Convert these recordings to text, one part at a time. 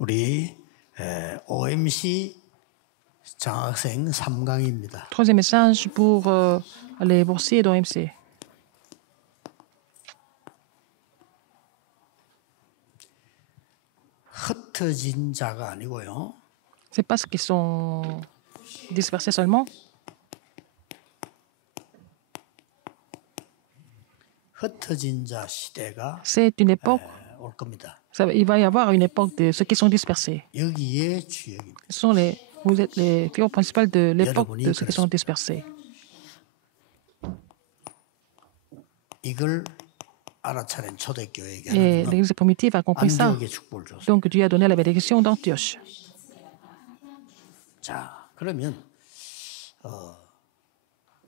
우리 OMC 장학생 3강입니다. Troisième message pour les boursiers d'OMC. 흩어진 자가 아니고요. Ce n'est pas ceux qui sont dispersés seulement. 흩어진 자 시대가 C'est une époque, 올 겁니다. il va y avoir une époque de ceux qui sont dispersés. 여기에 주역입니다. Vous êtes les figures principales de l'époque de ceux qui sont dispersés. 이걸 알아차린 초대교회 Et 교회는 l'Église primitive a compris ça. 안디옥에 축복을 줬어요. Donc Dieu a donné la bénédiction d'Antioche. 자, 그러면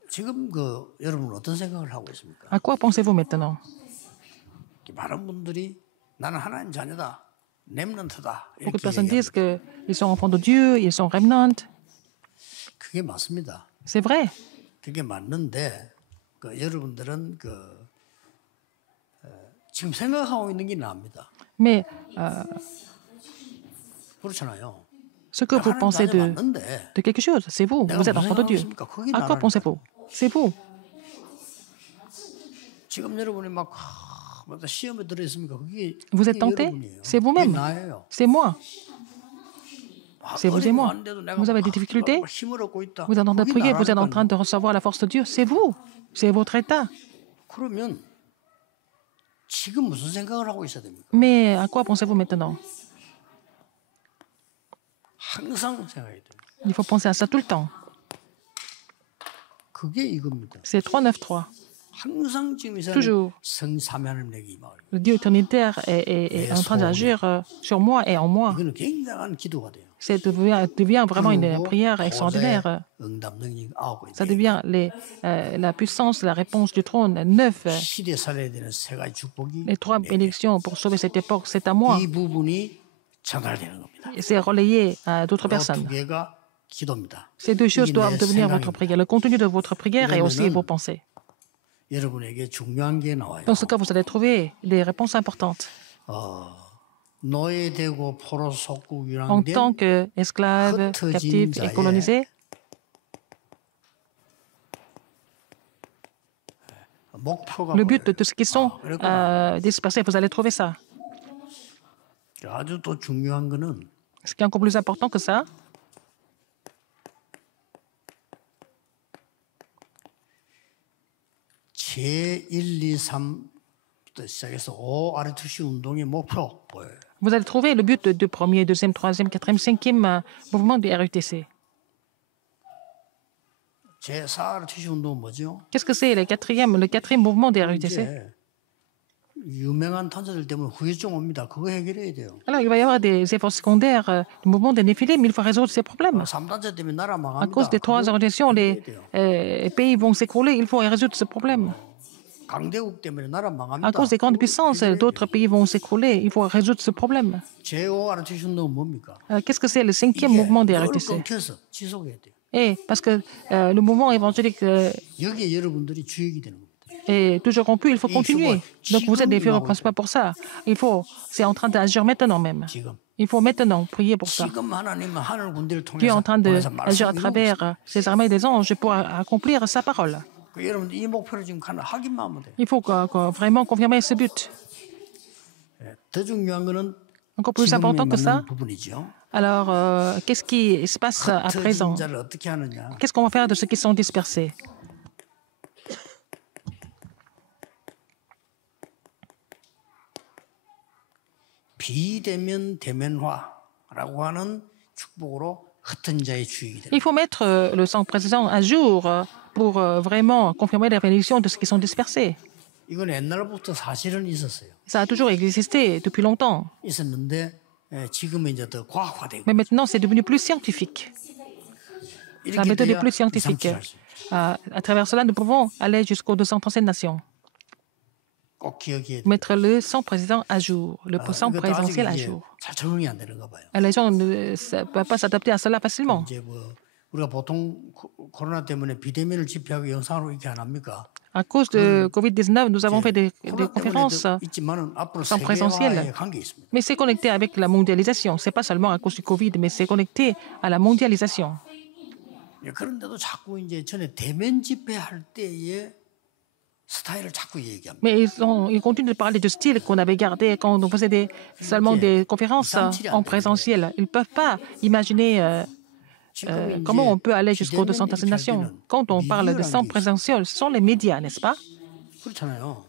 지금 여러분 어떤 생각을 하고 있습니까? À quoi pensez-vous maintenant? 많은 분들이 나는 하나님 자녀다, 렘넌트다 Beaucoup de 이렇게 personnes 얘기합니다. disent qu'ils sont enfants de Dieu, ils sont remnants. 그게 맞습니다. C'est vrai. 그게 맞는데 여러분들은 지금 생각하고 있는 게 나옵니다. Mais 그렇잖아요. ce que vous 하나님 pensez 자녀 맞는데 de quelque chose, c'est vous. Vous êtes enfant de Dieu. À quoi pensez-vous? C'est vous. 지금 여러분이 막 시험에 들어 있습니까? 그게 Vous êtes tenté? 여러분이에요. C'est 그게 vous-même. 나예요. C'est moi. C'est vous et moi. 어려움이 안 돼도 Vous avez 내가 des difficultés? 힘을 얻고 있다. Vous êtes en train de 그게 prier, vous êtes en train 나라니까요. de recevoir la force de Dieu. C'est vous. C'est votre état. 그러면 지금 무슨 생각을 하고 있어야 됩니까? Mais à quoi pensez-vous maintenant? 항상 생각해야 돼요. Il faut penser à ça tout le temps. 그게 이겁니다. C'est 3-9-3. 항상 지금 이 Toujours. 성삼위 하나님 내게 임하고 Le Dieu trinitaire est en train d'agir sur moi et en moi. 이거는 굉장한 기도가 돼요. Ça devient vraiment une 그리고 prière extraordinaire. 응답 능력 아홉 Ça devient la puissance, la réponse du trône. 9. 시대 살려야 되는 세 가지 축복이 Les 3 bénédictions pour sauver cette époque, c'est à moi. 이 부분이 전달되는 겁니다. Et c'est relayé à d'autres 두 personnes. 개가 기도입니다. Ces deux choses 이게 doivent 내 devenir votre 생각입니다. prière. Le contenu de votre prière et aussi vos pensées. 여러분에게 중요한 게 나와요. Dans ce cas, vous allez trouver des réponses importantes. 노예되고 포로 속국 En tant 유랑된 qu'esclaves, captifs et colonisés, 목표가 le but 뭐예요? de ceux qui sont dispersés, vous allez trouver ça. 아주 또 중요한 거는 Ce qui est encore plus important que ça, 제1, 2, 3부터 시작해서 5 아르투시 운동의 목표 뭐예요? vous allez trouver le but du premier, deuxième, troisième, quatrième, cinquième mouvement du RUTC. 제4 아르투시 운동은 뭐죠? Qu'est-ce que c'est le quatrième mouvement du RUTC? 이제 유명한 탄자들 때문에 후유증 옵니다. 그거 해결해야 돼요. Alors, il va y avoir des effets secondaires du mouvement des Néphilim, mais il faut résoudre ces problèmes. 3단자 때문에 나라 À 망합니다. cause des 3 organisations, les pays vont s'écrouler, il faut résoudre ce problème. 강대국 때문에 나라 망합니다. À cause des grandes puissances, d'autres pays vont s'écrouler, il faut résoudre ce problème. 제5 아르투시 운동은 뭡니까? Qu'est-ce que c'est le 5e mouvement des 늘 RUTC? 끊겨서 지속해야 돼요. Et parce que le mouvement évangélique 여기에 여러분들이 주역이 되는 겁니다. est toujours rompu, il faut continuer. Donc vous êtes des figures principales pour ça. C'est en train d'agir maintenant même. 지금 Il faut maintenant prier pour ça. 지금 하나님은 하늘 군대를 Dieu est 통해서 en train 보내서 d'agir à 말씀을 travers ses armées des anges pour accomplir sa parole. 여러분들 이 목표를 지금 확인만 하면 돼요. Il faut vraiment confirmer ce but. 더 중요한 거는 Encore plus 지금에 important que ça. 맞는 부분이죠. Alors, qu'est-ce qui se passe à présent? 흩어진 자를 어떻게 하느냐? Qu'est-ce qu'on va faire de ceux qui sont dispersés? 비대면 대면화라고 하는 축복으로 흩은 자의 주역이 됩니다. Il faut mettre le sang présent à jour pour vraiment confirmer les bénédictions de ceux qui sont dispersés. 이건 옛날부터 사실은 있었어요. Ça a toujours existé depuis longtemps. 있었는데 지금은 이제 더 과학화되고 Mais maintenant, c'est devenu plus scientifique. La 이렇게 méthode est 돼야 plus scientifique. 이상치할 수 있어요. À travers cela, nous pouvons aller jusqu'aux 237 nations. 꼭 기억해야 돼요. Mettre le sang président à jour, le sang 이것도 아직 présentiel à 이제 jour. 잘 적응이 안 되는가 봐요. Les gens ne peuvent pas s'adapter à cela facilement. 이제 우리가 보통 코로나 때문에 비대면을 집회하고 영상으로 이렇게 안 합니까? À cause de Covid-19, nous avons fait des 코로나 conférences 때문에도 있지만은 앞으로 en présentiel. 세계화에 관계 있습니다. Mais c'est connecté avec la mondialisation. Ce n'est pas seulement à cause du Covid, mais c'est connecté à la mondialisation. 예, 그런데도 자꾸 이제 전에 대면 집회할 때의 스타일을 자꾸 얘기합니다. Mais ils continuent de parler du style qu'on avait gardé quand on faisait seulement des conférences en présentiel. Ils ne peuvent pas imaginer 지금 comment on 이제 peut aller jusqu'aux 비대면 200 이렇게 할 nations. 때는 Quand on parle de 미디어라는 sans 게 있어요. présentiel, ce sont les médias, n'est-ce pas? 그렇잖아요.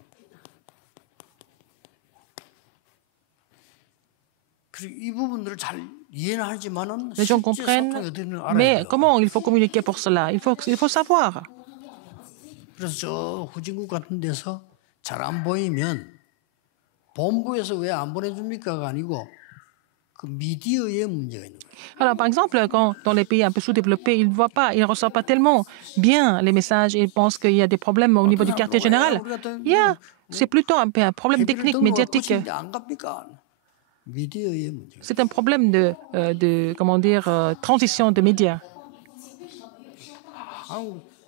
그리고 이 부분들을 잘 이해는 하지만은 Les gens 실제 comprennent, 소통이 어떻게 되는지 알아야 mais 돼요. comment il faut communiquer pour cela? Il faut savoir. 그래서 저 후진국 같은 데서 잘 안 보이면 본부에서 왜 안 보내줍니까가 아니고 그 미디어의 문제가 있는 거예요. Alors, par exemple, quand dans les pays un peu sous-développés, ils ne voient pas, ils ne reçoivent pas tellement bien les messages et ils pensent qu'il y a des problèmes au niveau du quartier général. C'est plutôt un peu un problème technique, médiatique. 안 갑니까? 미디어의 문제. C'est un problème comment dire, transition de médias.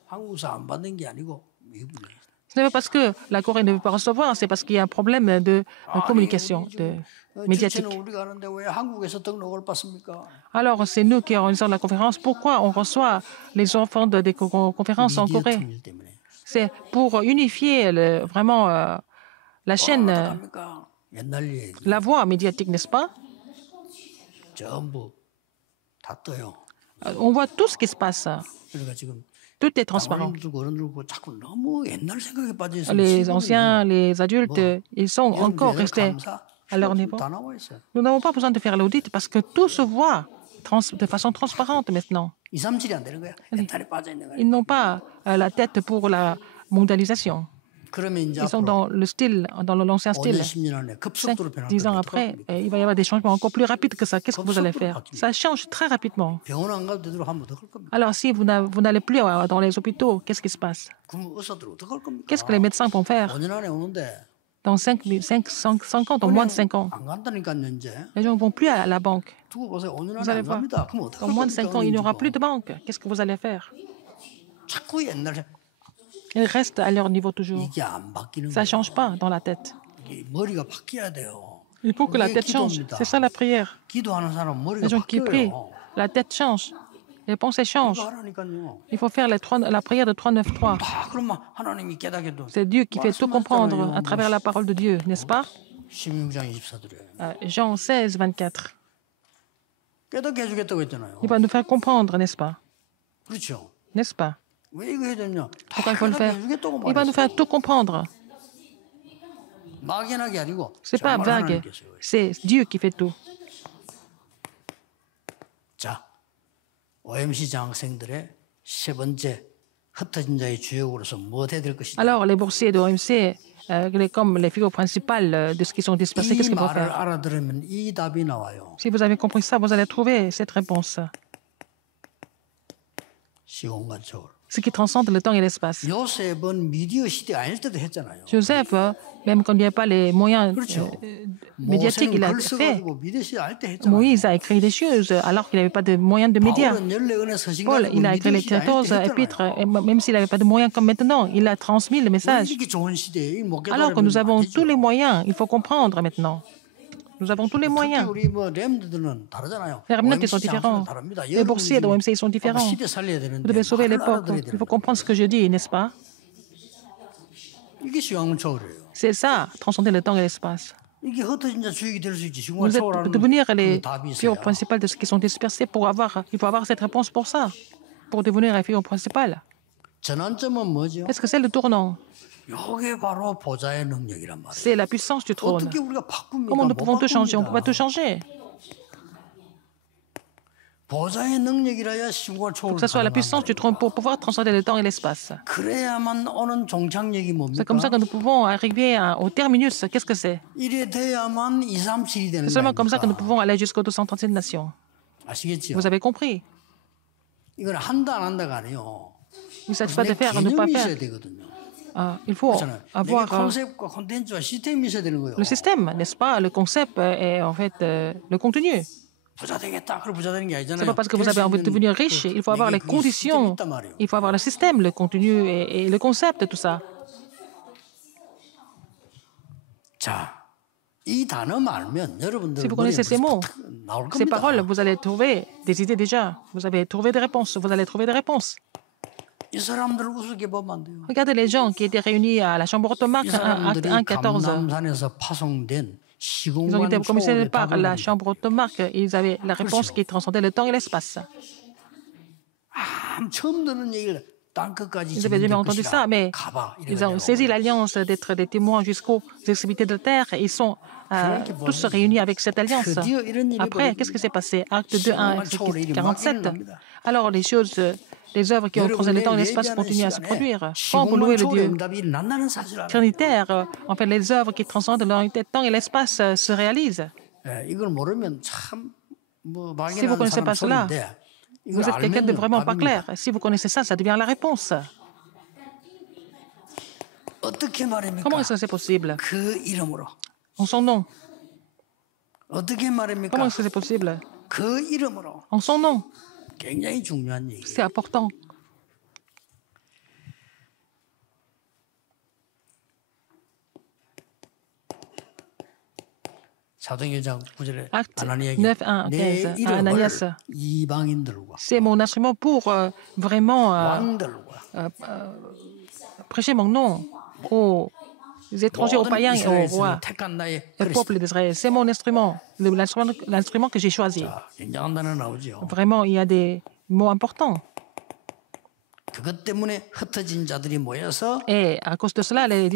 한국에서 안 받는 게 아니고 미국에. Ce n'est pas parce que la Corée ne veut pas recevoir, c'est parce qu'il y a un problème de communication, de médiatique. 우리가 하는데 왜 한국에서 등록을 받습니까? Alors, c'est nous qui organisons la conférence. Pourquoi on reçoit les enfants des conférences en 미디어 Corée? 통일 때문에. C'est pour unifier vraiment la chaîne, 어떡합니까? 옛날 얘기. la voix médiatique, n'est-ce pas? 전부 다 떠요. On voit tout ce qui se passe. 그러니까 지금 Tout est transparent. 어른들고 어른들고 자꾸 너무 옛날 생각에 빠져 있어요. Les anciens, les adultes, ils sont encore restés à leur niveau. 다 나와 있어요. Nous n'avons pas besoin de faire l'audit parce que tout se voit de façon transparente maintenant. 237이 안 되는 거야. 옛날에 빠져 있는 거야. Ils n'ont pas la tête pour la mondialisation. 그러면 이제 Ils sont 앞으로 dans le style, dans l'ancien 5년, style. 10년 안에 5, 급속도로 변할 10 ans 겁니다. après, il va y avoir des changements encore plus rapides que ça. Qu'est-ce que vous allez faire? Ça change très rapidement. 병원 안 가도 되도록 하면 어떡할 겁니까? Alors, si vous n'allez plus dans les hôpitaux, qu'est-ce qui se passe? 그럼 의사들 어떡할 겁니까? Qu'est-ce que les médecins vont faire 5년 안에 오는데 dans 5 ans, dans moins de 5 ans? 안 간다니까요, 이제. Les gens ne vont plus à la banque. 두고 보세요. 5년 Vous 안에 allez 안 voir. 갑니다. 그럼 Dans 어떡할 moins de 5 ans, il n'y aura plus 겁니까? de banque. Qu'est-ce que vous allez faire? 자꾸 옛날에 Ils restent à leur niveau toujours. 이게 안 바뀌는 Ça ne 거예요. change pas dans la tête. 이게 머리가 바뀌어야 돼요. Il faut que la 그게 tête change. 기도입니다. C'est ça la prière. 기도하는 사람 머리가 Les gens qui prient, 바뀌어요. la tête change. Les pensées changent. 그거 하라니까요. Il faut faire la prière de 393. 다 그러면 하나님이 깨닫게도 C'est Dieu qui fait tout comprendre à travers la parole de Dieu, n'est-ce pas? 16장 24절에 Jean 16, 24. 깨닫게 해주겠다고 했잖아요. Il va nous faire comprendre, n'est-ce pas? 그렇죠. N'est-ce pas? 왜 이거 해야 되냐? 다 Pourquoi il faut le 깨닫게 faire? 해주겠다고 Il va nous faire 말했어요. tout comprendre. 막연하게 아니고 C'est pas 정말 vague. 하나님께서요. C'est Dieu qui fait tout. 자, OMC 장학생들의 세 번째 흩어진 자의 주역으로서 무엇 해야 될 것이냐? Alors, les boursiers de OMC, comme les figures principales de ceux qui sont dispersés, 이 qu'est-ce qu'ils vont 말을 faire? 알아들으면 이 답이 나와요. Si vous avez compris ça, vous allez trouver cette réponse. 시공간적으로. Ce qui transcende le temps et l'espace. 요셉은 미디어 시대 아닐 때도 했잖아요. Joseph, même quand il n'y avait pas les moyens 그렇죠. médiatiques, il a 글 fait. 써가지고 미디어 시대 알 때 했잖아요. Moïse a écrit des choses alors qu'il n'avait pas de moyens de médias. 바울은 14권의 서신 Paul, 가지고 il a écrit 미디어 les 시대 아닐 14 때 épîtres, 했잖아요. et même s'il n'avait pas de moyens comme maintenant, il a transmis le 왜 message. 이렇게 좋은 시대에 못 Alors que 깨달으면 nous avons 안 되죠. tous les moyens, il faut comprendre maintenant. Nous avons tous les 특히 moyens. 우리 뭐 렘들은 다르잖아요. Les remnants qui sont OMC différents. 장소는 다릅니다. Les boursiers de OMC ils sont différents. 시대 살려야 되는데 Vous devez sauver 말을 l'époque. 알아들어야 Il 되는 faut 거예요. comprendre ce que je dis, n'est-ce pas? 이게 시황 초월이에요. C'est ça, transcender le temps et l'espace. 이게 흩어진 자 주역이 될 수 있지. 시황 Vous êtes 초월하는 devenir 그 les 답이 있어요. figures principales de ceux qui sont dispersés il faut avoir cette réponse pour ça, pour devenir la figure principale. 전환점은 뭐죠? Qu'est-ce que c'est le tournant? 이게 바로 보좌의 능력이란 말이에요. C'est la puissance du trône. 어떻게 우리가 바꿉니까? Comment nous 못 pouvons tout changer? On ne peut pas tout 바꿉니다. changer. 보좌의 능력이라야 시공을 Il faut que 초월을 ce soit la puissance du 가능한 trône pour pouvoir transcender le temps et l'espace. 거예요. 그래야만 오는 종착역이 C'est comme ça 뭡니까? que nous pouvons arriver au terminus. Qu'est-ce que c'est? 이래 돼야만 2, 3, 7이 되는 C'est seulement comme ça que nous 거예요. pouvons aller jusqu'aux 237 nations. 아시겠죠? Vous avez compris? 이건 한다 안 한다가 아니에요. Il ne s'agit pas de 내 faire ou ne pas 개념이 faire. 있어야 되거든요. Il faut 그렇잖아요. 내게 avoir 컨셉과 콘텐츠와 시스템이 있어야 되는 거예요. le système, n'est-ce pas? Le concept est en fait le contenu. 부자 되겠다. 그럼 부자 되는 게 아니잖아요. C'est pas parce que vous avez envie de devenir riche, il faut avoir les conditions, il faut avoir le système, le contenu et le concept, tout ça. 자, 이 단어만 알면 여러분들 Si vous 머리에 connaissez ces mots, 나올 ces paroles, 겁니다. vous allez trouver des idées déjà. Vous avez trouvé des réponses. Vous allez trouver des réponses. 이 사람들 우습게 보면 안 돼요. Regardez les gens qui étaient réunis à la chambre automarque, 이 acte 사람들이 1-14. 감남산에서 파송된 Ils ont été 시공간 commissaires 초월의 par 답을 la 합니다. chambre automarque. Ils avaient la réponse qui transcendait le temps et l'espace. 처음 듣는 얘기를 땅 끝까지 Ils avaient jamais 진행될 entendu 것이라 ça, mais 가봐. ils ont saisi l'alliance d'être des témoins jusqu'aux extrémités de la terre. Ils sont tous réunis avec cette alliance. 드디어 이런 일이 Après, qu'est-ce qui s'est passé? Acte 2, 1, 47. Alors, les choses, les œuvres qui ont creusé le temps et l'espace continuent à se produire. Quand vous louez le Dieu 응답이 일어난다는 사실을 알아요. trinitaire, en fait, les œuvres qui transcendent le temps et l'espace se réalisent. 예, 이걸 모르면 참뭐 Si vous ne 막연한 connaissez 사람 pas cela, 소리인데 vous 이걸 êtes quelqu'un de 알면 vraiment pas clair. 답입니다. Si vous connaissez ça, ça devient la réponse. 어떻게 말합니까? Comment est-ce que c'est possible? 그 이름으로. En son nom. 어떻게 말합니까? Comment est-ce que c'est possible? 그 이름으로. En son nom. 굉장히 중요한 얘기예요. C'est important. 사도행전 9절에 Acte 아나니에게 9, 1, 내 15, à 이름을 Ananias. 이방인들과 C'est mon instrument pour vraiment 왕들과 prêcher mon nom aux étrangers, aux 모든 païens et aux 이스라엘에서 rois, 택한 나의 au 그리스도. peuple d'Israël. C'est mon instrument, l'instrument que j'ai choisi. 자, 굉장한 단어 나오죠. Vraiment, il y a des mots importants. 그것 때문에 흩어진 자들이 모여서 Et à cause de cela, les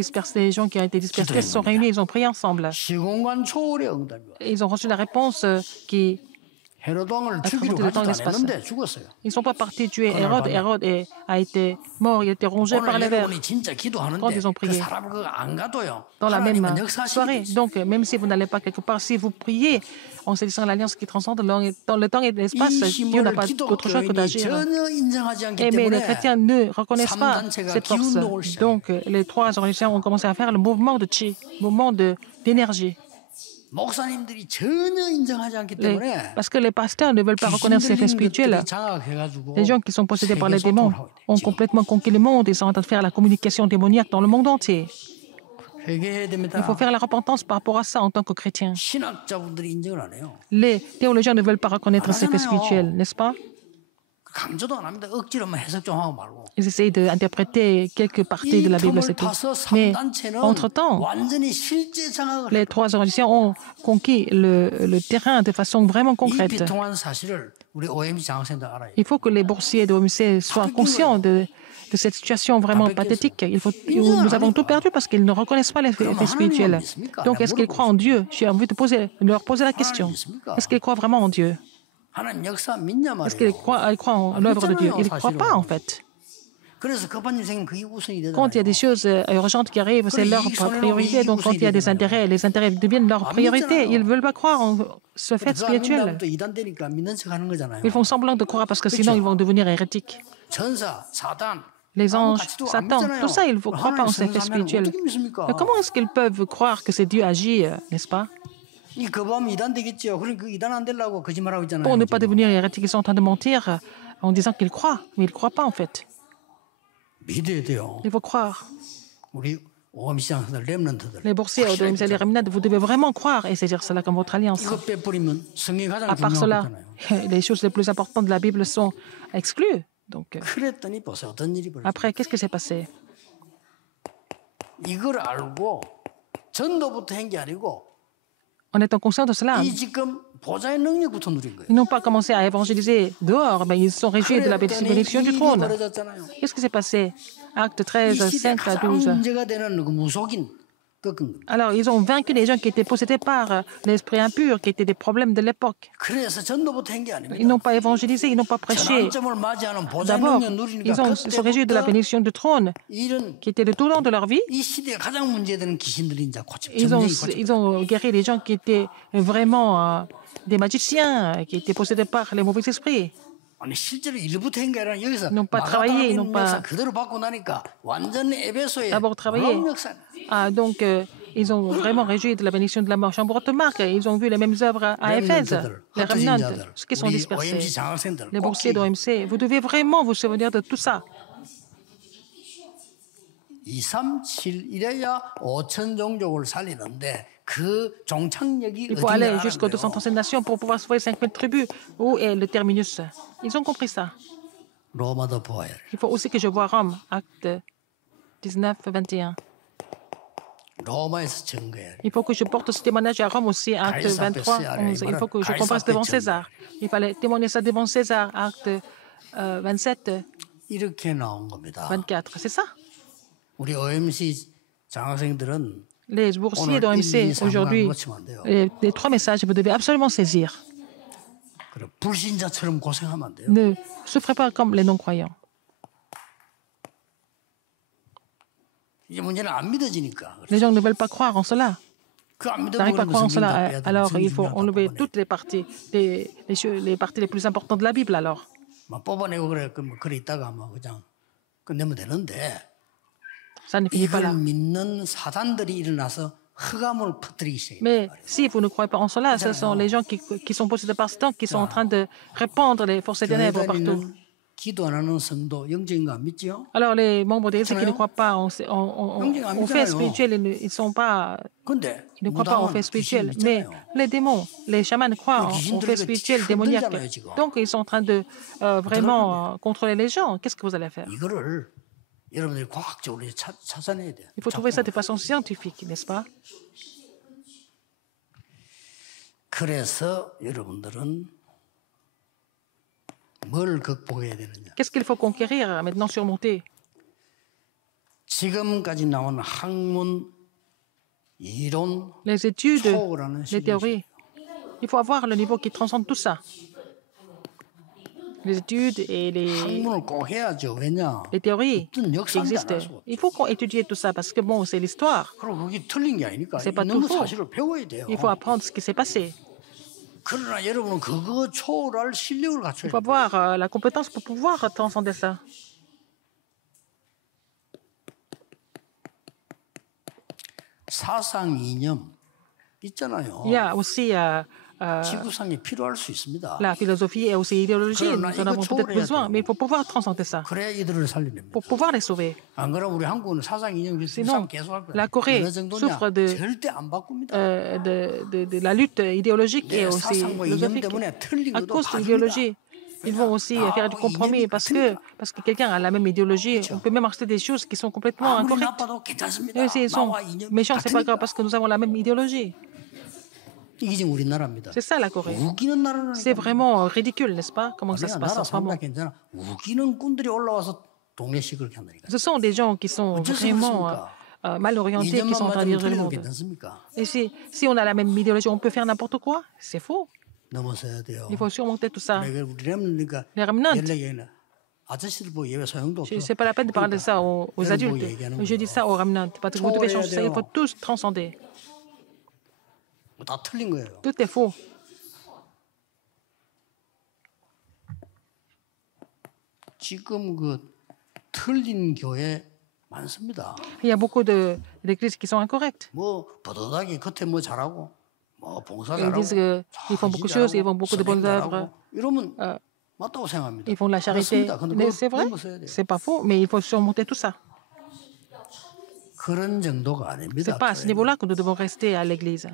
gens qui ont été dispersés se sont réunis, ils ont prié ensemble. 시공간 초월의 응답이 와요. Et ils ont reçu la réponse qui... 헤롯 왕을 travers 죽이러 le temps et 가지도 l'espace. 않았는데 죽었어요. Ils ne sont pas partis tuer Hérode. Hérode a été mort, il a été rongé par 오늘 les vers 여러분이 진짜 기도하는데 quand ils ont 그 prié 사람을 그거 안 가도요. dans la même 하나님은 역사하시게 soirée. 돼 있어요. Donc, même si vous n'allez pas quelque part, si vous priez en saisissant l'alliance qui transcende dans le temps et l'espace, 이 Dieu n'a 힘을 pas d'autre choix que 기독교인이 d'agir. 전혀 인정하지 않기 Et mais les 때문에 chrétiens ne reconnaissent pas 삼단체가 cette force. 기운동을 시작해요. Donc, les trois organisations ont commencé à faire le mouvement de chi, mouvement d'énergie. 목사님들이 전혀 인정하지 않기 때문에 Parce que les pasteurs ne veulent pas reconnaître ces faits spirituels. 장악해가지고 Les gens qui sont possédés par les 세계 démons 소통을 하고 ont 있죠. complètement conquis le monde. Ils sont en train de faire la communication démoniaque dans le monde entier. 회개해야 됩니다. Il faut faire la repentance par rapport à ça en tant que chrétien. 신학자분들이 인정을 안 해요. Les théologiens ne veulent pas reconnaître ces faits spirituels, n'est-ce pas? 강조도 안 합니다. 억지로만 해석 좀 하고 말고. Ils essayent d'interpréter quelques parties 이 de la Bible, 틈을 c'est tout. 타서 Mais 3단체는 entre-temps, 완전히 실제 장악을 les trois organisations ont conquis le terrain de façon vraiment 이 concrète. 비통한 사실을 우리 OMC 장학생들 알아요. Il faut que les boursiers de OMC soient conscients de cette situation vraiment pathétique. Nous avons tout perdu parce qu'ils ne reconnaissent pas les faits spirituels. Donc, est-ce qu'ils croient en Dieu? J'ai envie de leur poser la question. Est-ce qu'ils croient vraiment en Dieu? 하나님 역사 믿냐 Est-ce qu'ils 말이에요. croient en l'œuvre de Dieu? Ils ne croient pas, en fait. 그래서 급한 일 생기면 그게 우선이 Quand il y a 되잖아요. des choses urgentes qui arrivent, c'est leur priorité. Donc, quand il y a des intérêts, les intérêts deviennent leur priorité. Ils ne veulent pas croire en ce fait 그거 안 spirituel. 믿는다면 또 이단 되니까 믿는 척하는 거잖아요. Ils font semblant de croire parce que sinon, ils vont devenir hérétiques. 전사, 사단, Les anges, 같이도 안 Satan, 믿잖아요. tout ça, ils ne croient pas en ces faits 하나님 spirituels. 어떻게 믿습니까? Mais comment est-ce qu'ils peuvent croire que c'est Dieu agit, n'est-ce pas? 이 거부하면 이단 되겠죠. 그러니까 그 이단 안 되려고 거짓말하고 있잖아요. Pour ne pas 지금. devenir hérétiques, ils sont en train de mentir en disant qu'ils croient, mais ils ne croient pas en fait. 믿어야 돼요. Il faut croire. 우리 오음시장들 렘넌트들. Les boursiers, les réminades, vous devez vraiment croire et saisir cela comme votre alliance. 이거 빼버리면 성경이 가장 À part cela, 중요하잖아요. les choses les plus importantes de la Bible sont exclues. Donc, 그랬더니 보세요. 어떤 일이 벌어졌어요. après, qu'est-ce qui s'est passé? 이걸 알고 전도부터 한 게 아니고 En étant conscient de cela, 이 지금 보좌의 능력부터 누린 거예요. ils n'ont pas commencé à évangéliser dehors, mais ils se sont réjouis de la 그랬더니 bénédiction du 일이 trône. 벌어졌잖아요. Qu'est-ce qui s'est passé? Acte 이 13, 시대 5 à 가장 12. 문제가 되는 그 무속인 꺾은 겁니다. Alors, ils ont vaincu les gens qui étaient possédés par l'esprit impur, qui étaient des problèmes de l'époque. 그래서 전도부터 한 게 Ils 아닙니다. n'ont pas évangélisé, ils n'ont pas prêché. 전환점을 맞이하는 보좌의 D'abord, 능력 누리니까 ils se sont réjouis de la 그때부터 bénédiction du trône, 이런 qui était le tournant de leur vie. 이 시대에 가장 문제되는 귀신들이 이제 Ils ont, 점령이 고쳐. ils ont guéri les gens qui étaient vraiment des magiciens, qui étaient possédés par les mauvais esprits. 아니 실제로 일부터 한 게 아니라 여기서 Ils n'ont pas travaillé, ils n'ont pas- 역사 그대로 받고 나니까 완전 에베소의 D'abord travaillé. 놀라운 역사. Donc, ils ont vraiment réjoui de la bénédiction de la mort chambre automarque. Ils ont vu les mêmes œuvres à Éphèse. Les 흩어진 remnants, 자들, ceux qui sont 우리 dispersés. OMC 장학생들 Les 꼭 boursiers 기억해요. d'OMC, vous devez vraiment vous souvenir de tout ça. 2, 3, 7 이래야 5천 종족을 살리는데 그 종착역이 Il faut aller 어디냐는 jusqu'aux 거예요. 237 nations pour pouvoir sauver 5000 tribus. Où est le terminus? Ils ont compris ça. 로마도 보아야 돼. Il faut aussi que je vois Rome, acte 19, 21. 로마에서 증거해야 돼. Il faut que je porte ce témoignage à Rome aussi, acte 23, 11. Il faut que je comparaisse devant César. Il fallait témoigner ça devant César, acte 27, 이렇게 나온 겁니다. 24. C'est ça. 우리 OMC 장학생들은 Les boursiers 오늘 1, 2, d'OMC, 3만 aujourd'hui, 놓치면 안 돼요. les trois messages, vous devez absolument saisir. 그래, 불신자처럼 고생하면 안 돼요. Ne souffrez pas comme les non-croyants. 이제 문제는 안 믿어지니까. Les gens ne veulent pas croire en cela. 그안 N'arrivent pas à 믿어버리면 croire en 성경 다 cela. 빼야 돼. Alors, il 성경 faut 다 enlever 뽑아내. toutes les parties, les parties les plus importantes de la Bible, alors. 막 뽑아내고 그래, 그래 있다가 뭐 그냥 끝내면 되는데 Ça ne finit pas 이걸 là. 믿는 사단들이 일어나서 흑암을 퍼뜨리기 시작해요. Mais si vous ne croyez pas en cela, ce sont les gens qui sont possédés par Satan qui sont en train de répandre les forces des ténèbres partout. 교회다니는 기도 안 하는 성도 영적인 거 안 믿죠? Alors, les membres de l'Église qui ne 그렇잖아요. croient pas aux faits spirituels, ils ne sont pas. 근데 Ils ne croient pas aux faits spirituels. Mais les démons, les chamans croient aux faits spirituels démoniaques. Donc, ils sont en train de vraiment contrôler les gens. Qu'est-ce que vous allez faire? 이거를 여러분들이 과학적으로 찾아내야 돼요. Il faut trouver ça de façon scientifique, n'est-ce pas? 그래서 여러분들은 뭘 극복해야 되느냐? Qu'est-ce qu'il faut conquérir, maintenant surmonter? 지금까지 나온 학문, 이론, Les études, 초월하는 les théories. Il faut avoir le niveau qui transcende tout ça. Les études et 학문을 꼭 해야죠. 왜냐? les théories 어떤 qui 역사인지 existent. 알아서. Il faut qu'on étudie tout ça parce que bon, c'est l'histoire. 그리고 그게 틀린 게 아니니까 C'est pas 있는 tout faux. 사실을 배워야 돼요. Il faut apprendre ce qui s'est passé. 그러나 여러분은 그거 초월할 실력을 갖춰야 Il faut 돼요. avoir la compétence pour pouvoir transcender ça. 사상 이념 있잖아요. Il y a aussi 지구상에 필요할 수 있습니다. la philosophie et aussi l'idéologie. Nous en avons peut-être besoin, mais il faut pouvoir transcender ça 그래야 이들을 살려냅니다. pour pouvoir les sauver. 안 그러면 우리 한국은 사상 이념 Sinon, 비슷한 계속 할 거예요. la Corée 어느 정도냐? souffre de 절대 안 바꿉니다. de la lutte idéologique et 내 aussi 사상과 이념 philosophique. 때문에 틀린 À 것도 cause de 봐줍니다. l'idéologie, ils vont aussi faire du compromis parce que quelqu'un a la même idéologie. On peut même acheter des choses qui sont complètement 아무리 incorrectes. 나빠도 괜찮습니다. Et s'ils sont 나와 이념이 méchants, c'est pas grave 같으니까. parce que nous avons la même idéologie. 이게 지금 우리나라입니다. C'est ça la Corée. 우기는 나라는 C'est vraiment ridicule, n'est-ce pas? Comment ça se passe 나라 en ce moment? 상당 괜찮아. 우기는 꾼들이 올라와서 동네식을 한다니까. Ce sont des gens qui sont 어쩔 수 vraiment 없습니까? mal orientés qui sont en train de diriger le 틀려도 monde. 괜찮습니까? Et si on a la même idéologie, on peut faire n'importe quoi? C'est faux. 넘어서야 돼요. Il faut surmonter tout ça. 내가 우리 렘니까 Les remnants, 연락에는 아저씨들 보고 예외 소용도 없어. c'est pas la peine de parler de ça aux adultes. Je dis ça aux remnants parce que vous devez changer ça. Il faut tous transcender. 다 틀린 거예요. Tout est faux. 지금 그 틀린 교회 많습니다. Il y a beaucoup d'églises qui sont incorrectes. 뭐 버젓하게 겉에 뭐 잘하고 뭐 봉사 Ils disent 잘하고 qu'ils font beaucoup de choses, ils font beaucoup de bonnes œuvres, 이러면 맞다고 생각합니다. ils font de la charité. 그렇습니다. 근데 Mais 그거 c'est vrai, 넘어서야 돼요. c'est pas faux, mais il faut surmonter tout ça. 그런 정도가 아닙니다. C'est pas à ce niveau-là que nous devons rester à l'église.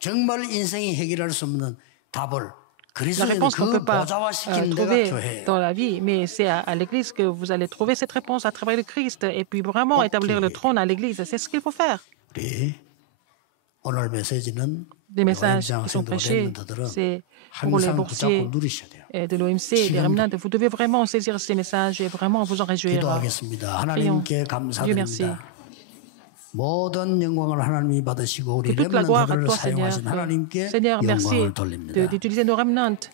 정말 인생이 해결할 수 없는 답을 La 그리스도의 réponse qu'on ne 그 peut pas 보좌화시키는 데가 trouver 교회예요. dans la vie, mais c'est à l'église que vous allez trouver cette réponse à travers le Christ et puis vraiment établir le trône à l'église. C'est ce qu'il faut faire. 우리 오늘 메시지는 Les messages qui sont prêchés, c'est pour les 항상 boursiers 붙잡고 누리셔야 돼요. et de l'OMC, des remnants. Vous devez vraiment saisir ces messages et vraiment vous en réjouir. 기도하겠습니다. 하나님께 Dieu merci. 감사드립니다. 모든 영광을 하나님이 받으시고 우리 Que toute la gloire à 렘넌트들을 toi, Seigneur. 사용하신 하나님께 Seigneur, merci 영광을 돌립니다. d'utiliser nos remnants.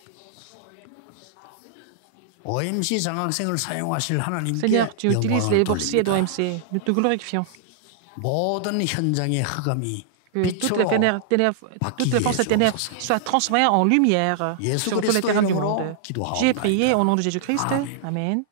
OMC 장학생을 사용하실 하나님께 Seigneur, tu utilises les 영광을 boursiers 돌립니다. d'OMC. Nous te glorifions. 모든 현장의 흑암이 Que toutes 빛으로 les forces des ténèbres soient transformées en lumière sur tous les terrains du monde. J'ai prié au nom de Jésus-Christ. Amen.